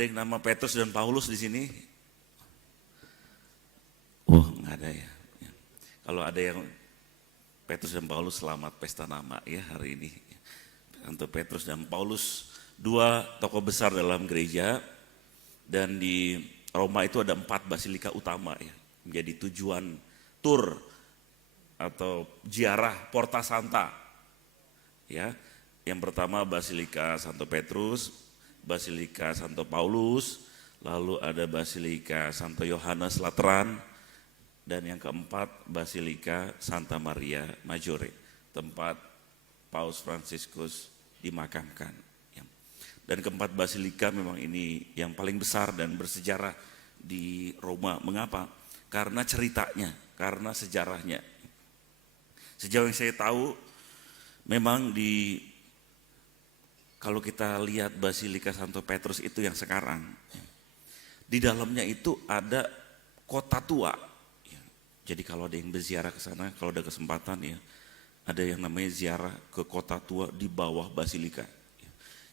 Ada yang nama Petrus dan Paulus di sini? Oh, nggak ada ya. Kalau ada yang Petrus dan Paulus, selamat pesta nama ya hari ini. Untuk Petrus dan Paulus, dua tokoh besar dalam gereja, dan di Roma itu ada 4 basilika utama ya, menjadi tujuan tur atau ziarah Porta Santa. Ya, yang pertama Basilika Santo Petrus, Basilika Santo Paulus, lalu ada Basilika Santo Yohanes Lateran, dan yang keempat Basilika Santa Maria Maggiore, tempat Paus Fransiskus dimakamkan. Dan keempat basilika memang ini yang paling besar dan bersejarah di Roma. Mengapa? Karena ceritanya, karena sejarahnya. Sejauh yang saya tahu, memang kalau kita lihat Basilika Santo Petrus itu yang sekarang, di dalamnya itu ada kota tua. Jadi kalau ada yang berziarah ke sana, kalau ada kesempatan ya, ada yang namanya ziarah ke kota tua di bawah basilika.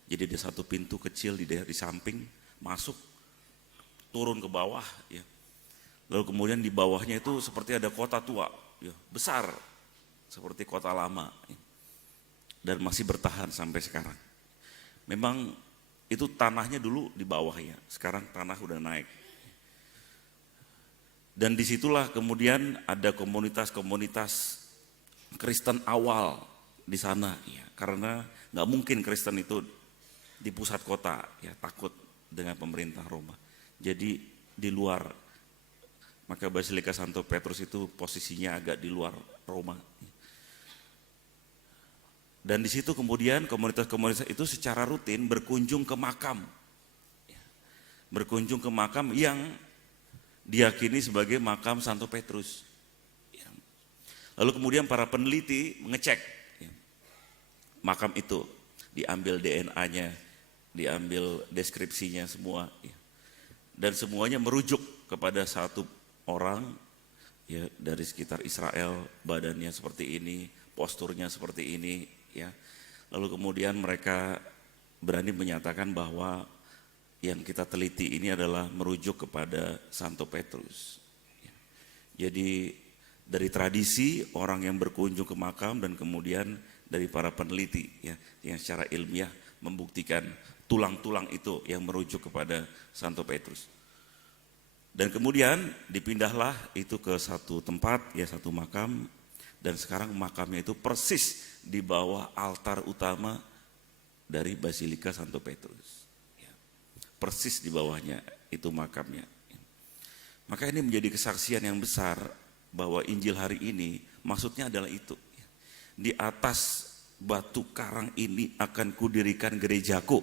Jadi ada satu pintu kecil di samping, masuk, turun ke bawah. Ya. Lalu kemudian di bawahnya itu seperti ada kota tua, ya, besar, seperti kota lama. Ya. Dan masih bertahan sampai sekarang. Memang itu tanahnya dulu di bawah ya, sekarang tanah udah naik. Dan disitulah kemudian ada komunitas-komunitas Kristen awal di sana. Ya. Karena nggak mungkin Kristen itu di pusat kota, ya takut dengan pemerintah Roma. Jadi di luar, maka Basilika Santo Petrus itu posisinya agak di luar Roma. Dan di situ kemudian komunitas-komunitas itu secara rutin berkunjung ke makam. Berkunjung ke makam yang diyakini sebagai makam Santo Petrus. Lalu kemudian para peneliti mengecek makam itu, diambil DNA-nya, diambil deskripsinya semua, ya. Dan semuanya merujuk kepada satu orang ya dari sekitar Israel, badannya seperti ini, posturnya seperti ini, ya. Lalu kemudian mereka berani menyatakan bahwa yang kita teliti ini adalah merujuk kepada Santo Petrus. Ya. Jadi dari tradisi orang yang berkunjung ke makam dan kemudian dari para peneliti ya yang secara ilmiah membuktikan tulang-tulang itu yang merujuk kepada Santo Petrus. Dan kemudian dipindahlah itu ke satu tempat ya, satu makam, dan sekarang makamnya itu persis di bawah altar utama dari Basilika Santo Petrus. Ya. Persis di bawahnya itu makamnya. Maka ini menjadi kesaksian yang besar bahwa Injil hari ini maksudnya adalah itu. Di atas batu karang ini akan kudirikan gerejaku.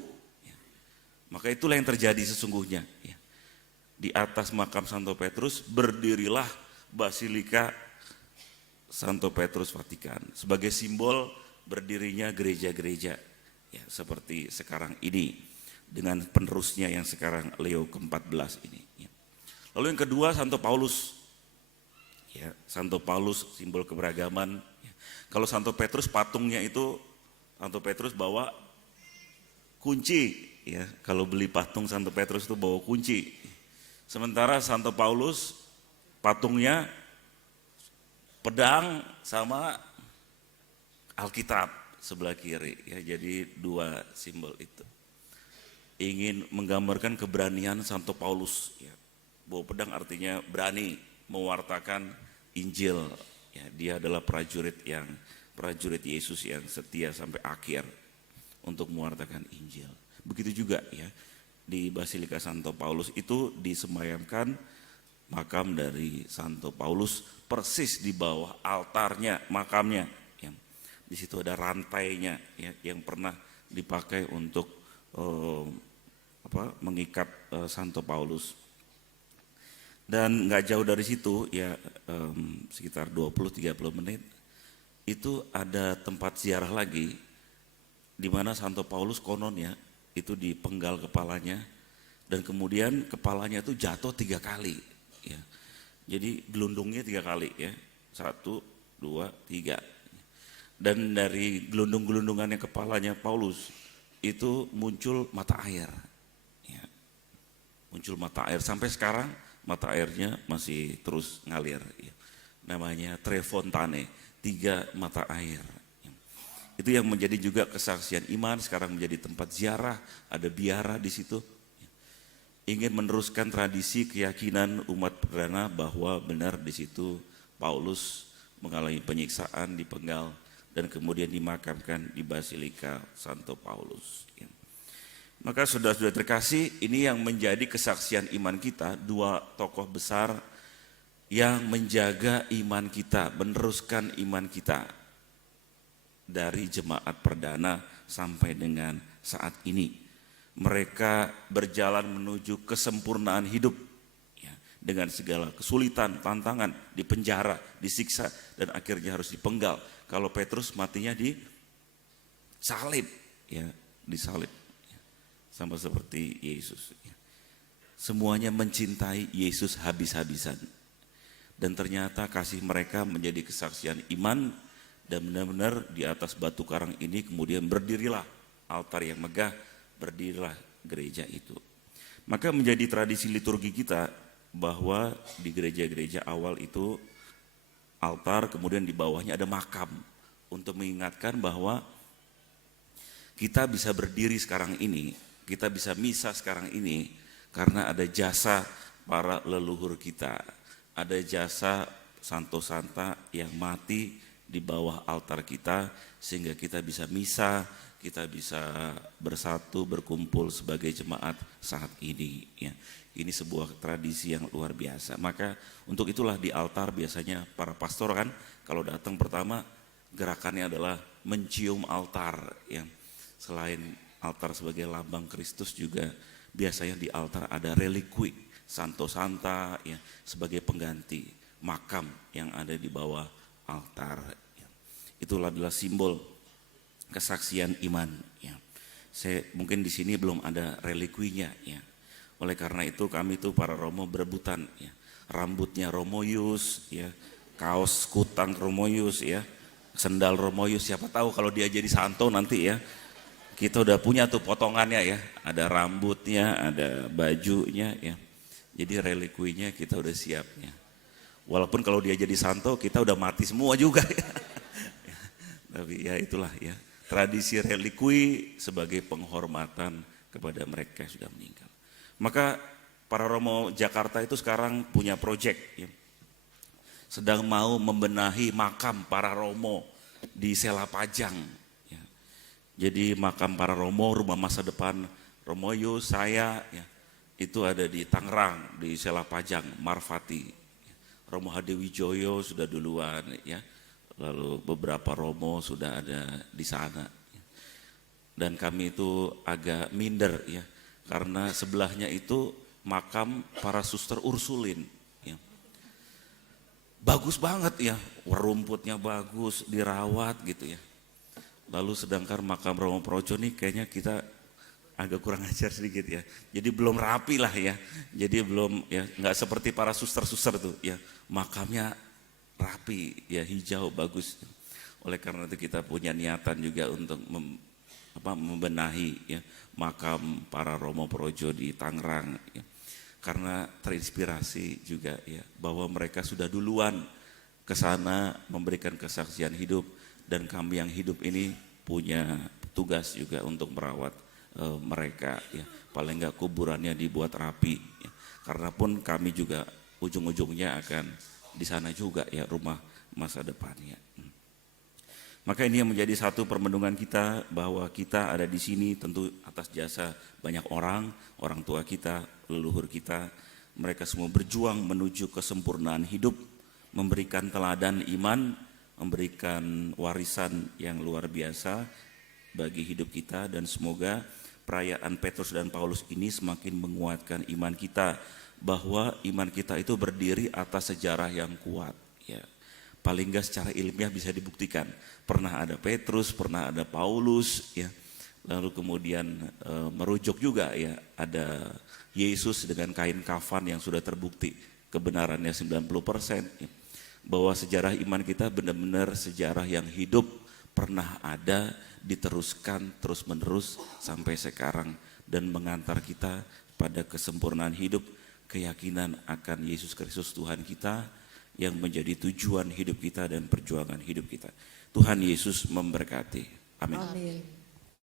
Maka itulah yang terjadi sesungguhnya. Di atas makam Santo Petrus berdirilah Basilika Santo Petrus Vatikan. Sebagai simbol berdirinya gereja-gereja ya, seperti sekarang ini. Dengan penerusnya yang sekarang Leo ke-14 ini. Lalu yang kedua Santo Paulus. Ya, Santo Paulus simbol keberagaman. Kalau Santo Petrus patungnya itu, Santo Petrus bawa kunci. Ya, kalau beli patung Santo Petrus itu bawa kunci. Sementara Santo Paulus patungnya pedang sama Alkitab sebelah kiri. Ya, jadi 2 simbol itu. Ingin menggambarkan keberanian Santo Paulus. Ya. Bawa pedang artinya berani mewartakan Injil. Ya, dia adalah prajurit Yesus yang setia sampai akhir untuk mewartakan Injil. Begitu juga ya di Basilika Santo Paulus itu disemayamkan makam dari Santo Paulus persis di bawah altarnya makamnya. Ya. Di situ ada rantainya ya, yang pernah dipakai untuk mengikat Santo Paulus. Dan nggak jauh dari situ ya sekitar 20-30 menit itu ada tempat ziarah lagi di mana Santo Paulus konon ya itu dipenggal kepalanya dan kemudian kepalanya itu jatuh 3 kali ya. Jadi gelundungnya 3 kali ya. 1, 2, 3. Dan dari gelundung-gelundungannya kepalanya Paulus itu muncul mata air ya. muncul mata air. Sampai sekarang mata airnya masih terus ngalir. Ya. Namanya Trefontane, 3 mata air. Itu yang menjadi juga kesaksian iman, sekarang menjadi tempat ziarah, ada biara di situ. Ingin meneruskan tradisi keyakinan umat perdana bahwa benar di situ Paulus mengalami penyiksaan, dipenggal, dan kemudian dimakamkan di Basilika Santo Paulus. Maka saudara-saudara terkasih, ini yang menjadi kesaksian iman kita, 2 tokoh besar yang menjaga iman kita, meneruskan iman kita dari jemaat perdana sampai dengan saat ini. Mereka berjalan menuju kesempurnaan hidup ya, dengan segala kesulitan, tantangan, dipenjara, disiksa, dan akhirnya harus dipenggal. Kalau Petrus matinya di salib, ya, disalib, ya, sama seperti Yesus. Ya. Semuanya mencintai Yesus habis-habisan. Dan ternyata kasih mereka menjadi kesaksian iman. Dan benar-benar di atas batu karang ini kemudian berdirilah altar yang megah, berdirilah gereja itu. Maka menjadi tradisi liturgi kita bahwa di gereja-gereja awal itu altar, kemudian di bawahnya ada makam untuk mengingatkan bahwa kita bisa berdiri sekarang ini, kita bisa misa sekarang ini karena ada jasa para leluhur kita, ada jasa Santo Santa yang mati di bawah altar kita sehingga kita bisa misa, kita bisa bersatu, berkumpul sebagai jemaat saat ini. Ya. Ini sebuah tradisi yang luar biasa. Maka untuk itulah di altar biasanya para pastor kan kalau datang pertama gerakannya adalah mencium altar. Ya. Selain altar sebagai lambang Kristus juga biasanya di altar ada relikwi Santo Santa ya, sebagai pengganti makam yang ada di bawah altar. Itulah adalah simbol kesaksian iman. Ya. Mungkin di sini belum ada relikwinya. Ya. Oleh karena itu kami itu para Romo berebutan. Ya. Rambutnya Romoius, ya. Kaos kutang Romoius, ya. Sendal Romoius. Siapa tahu kalau dia jadi santo nanti ya. Kita udah punya tuh potongannya ya. Ada rambutnya, ada bajunya. Ya. Jadi relikwinya kita udah siap. Ya. Walaupun kalau dia jadi santo kita udah mati semua juga ya. Tapi ya itulah ya, tradisi relikwi sebagai penghormatan kepada mereka yang sudah meninggal. Maka para Romo Jakarta itu sekarang punya proyek ya. Sedang mau membenahi makam para Romo di Selapajang ya. Jadi makam para Romo, rumah masa depan Romoius, saya ya, itu ada di Tangerang, di Selapajang, Marfati. Romo Hadewijoyo sudah duluan ya. Lalu beberapa Romo sudah ada di sana. Dan kami itu agak minder ya, karena sebelahnya itu makam para suster Ursulin. Ya. Bagus banget ya, rumputnya bagus, dirawat gitu ya. Lalu sedangkan makam Romo Projo nih kayaknya kita agak kurang ajar sedikit ya. Jadi belum rapi lah ya. Jadi belum ya, nggak seperti para suster-suster tuh ya. Makamnya rapi ya, hijau bagus. Oleh karena itu kita punya niatan juga untuk membenahi ya makam para Romo Projo di Tangerang ya. Karena terinspirasi juga ya bahwa mereka sudah duluan ke sana memberikan kesaksian hidup, dan kami yang hidup ini punya tugas juga untuk merawat mereka ya. Paling enggak kuburannya dibuat rapi ya. Karena pun kami juga ujung-ujungnya akan di sana juga ya rumah masa depannya. Maka ini yang menjadi satu permenungan kita bahwa kita ada di sini tentu atas jasa banyak orang tua kita, leluhur kita. Mereka semua berjuang menuju kesempurnaan hidup, memberikan teladan iman, memberikan warisan yang luar biasa bagi hidup kita, dan semoga perayaan Petrus dan Paulus ini semakin menguatkan iman kita, bahwa iman kita itu berdiri atas sejarah yang kuat ya. Paling enggak secara ilmiah bisa dibuktikan. Pernah ada Petrus, pernah ada Paulus ya. Lalu kemudian merujuk juga ya, ada Yesus dengan kain kafan yang sudah terbukti kebenarannya 90% ya. Bahwa sejarah iman kita benar-benar sejarah yang hidup, pernah ada, diteruskan terus-menerus sampai sekarang, dan mengantar kita pada kesempurnaan hidup, keyakinan akan Yesus Kristus Tuhan kita yang menjadi tujuan hidup kita dan perjuangan hidup kita. Tuhan Yesus memberkati. Amin. Amin.